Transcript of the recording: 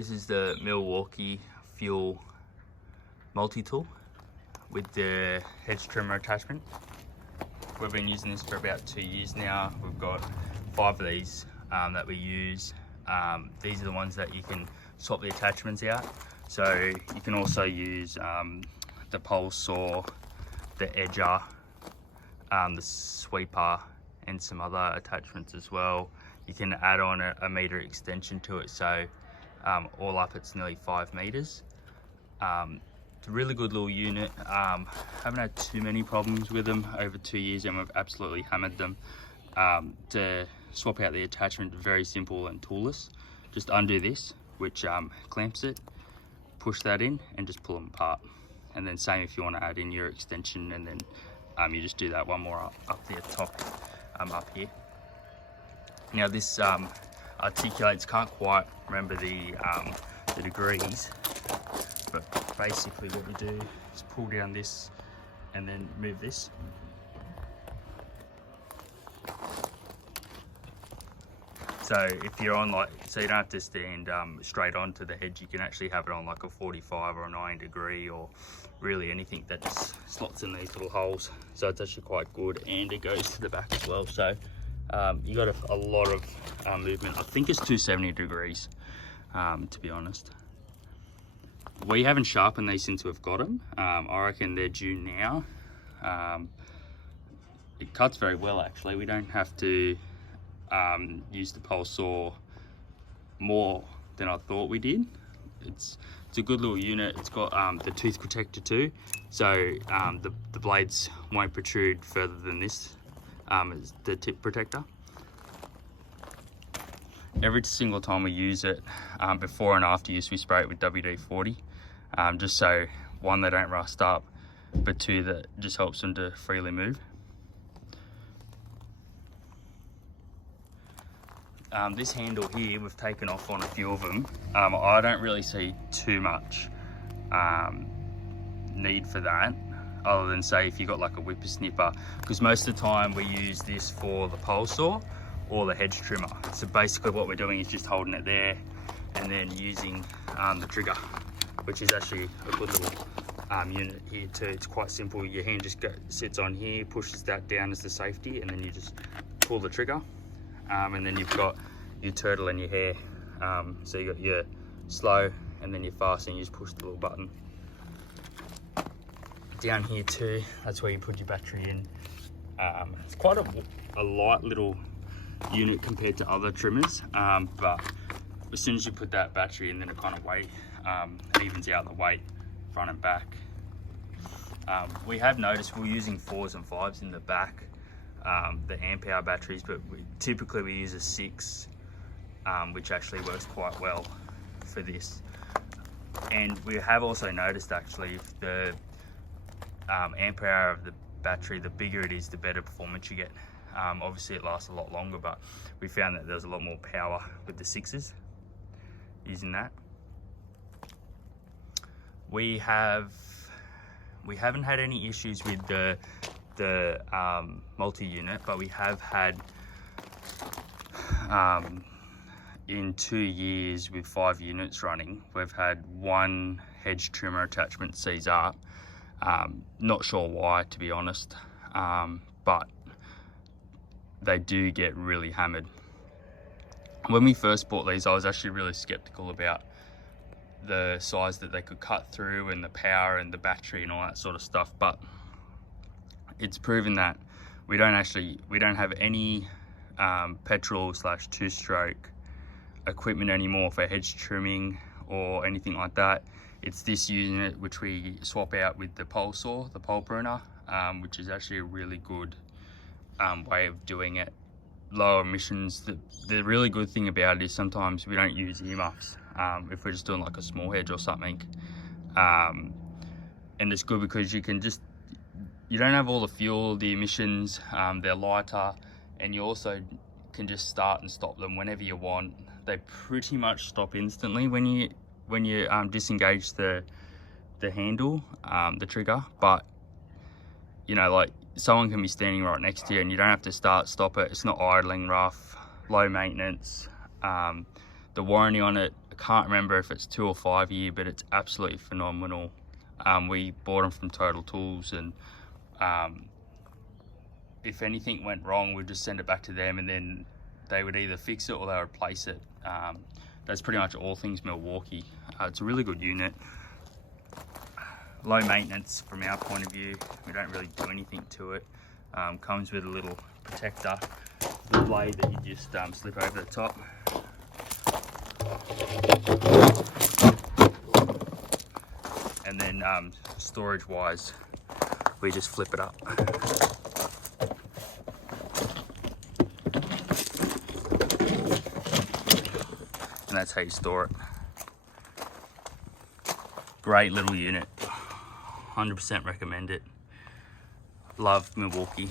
This is the Milwaukee fuel multi-tool with the hedge trimmer attachment. We've been using this for about 2 years now. We've got 5 of these that we use. These are the ones that you can swap the attachments out. So you can also use the pole saw, the edger, the sweeper, and some other attachments as well. You can add on a meter extension to it, so all up it's nearly 5 meters. It's a really good little unit. Haven't had too many problems with them over 2 years, and we've absolutely hammered them. To swap out the attachment, very simple and toolless. Just undo this, which clamps it, push that in and just pull them apart. And then same if you want to add in your extension, and then you just do that one more up the top, up here. Now this articulates, can't quite remember the degrees, but basically what we do is pull down this and then move this. So if you're on so you don't have to stand straight onto the hedge, you can actually have it on like a 45 or a 90 degree, or really anything that just slots in these little holes. So it's actually quite good, and it goes to the back as well. So you got a lot of movement. I think it's 270 degrees, to be honest. We haven't sharpened these since we've got them. I reckon they're due now. It cuts very well actually. We don't have to use the pole saw more than I thought we did. It's a good little unit. It's got the tooth protector too, so the blades won't protrude further than this as the tip protector. Every single time we use it, before and after use, we spray it with WD-40, just so one, they don't rust up, but two, that just helps them to freely move. This handle here, we've taken off on a few of them. I don't really see too much need for that, other than say if you got like a whippersnipper, because most of the time we use this for the pole saw or the hedge trimmer. So basically what we're doing is just holding it there and then using the trigger, which is actually a good little unit here too. It's quite simple. Your hand just sits on here, pushes that down as the safety, and then you just pull the trigger. And then you've got your turtle and your hare. So you got your slow and then your fast, and you just push the little button. Down here too, that's where you put your battery in. It's quite a light little unit compared to other trimmers, but as soon as you put that battery in, then it kind of evens out the weight front and back. We have noticed we're using 4s and 5s in the back, the amp hour batteries, but typically we use a 6, which actually works quite well for this. And we have also noticed actually, if the amp hour of the battery, the bigger it is, the better performance you get. Obviously it lasts a lot longer, but we found that there's a lot more power with the 6s using that. We haven't had any issues with the multi-unit, but we have had in 2 years with 5 units running, we've had 1 hedge trimmer attachment seize up. Not sure why, to be honest, but they do get really hammered. When we first bought these, I was actually really skeptical about the size that they could cut through, and the power and the battery and all that sort of stuff, but it's proven that we don't have any petrol / 2-stroke equipment anymore for hedge trimming or anything like that. It's this unit which we swap out with the pole saw, the pole pruner, which is actually a really good way of doing it. Lower emissions. The really good thing about it is sometimes we don't use earmuffs if we're just doing like a small hedge or something, and it's good because you don't have all the fuel, the emissions, they're lighter, and you also can just start and stop them whenever you want. They pretty much stop instantly when you disengage the handle, the trigger, but you know, like someone can be standing right next to you and you don't have to stop it. It's not idling rough, low maintenance. The warranty on it, I can't remember if it's 2 or 5 year, but it's absolutely phenomenal. We bought them from Total Tools, and if anything went wrong, we'd just send it back to them, and then they would either fix it or they would replace it. That's pretty much all things Milwaukee. It's a really good unit. Low maintenance from our point of view. We don't really do anything to it. Comes with a little protector, the blade that you just slip over the top. And then storage wise, we just flip it up. And that's how you store it. Great little unit. 100% recommend it. Love Milwaukee.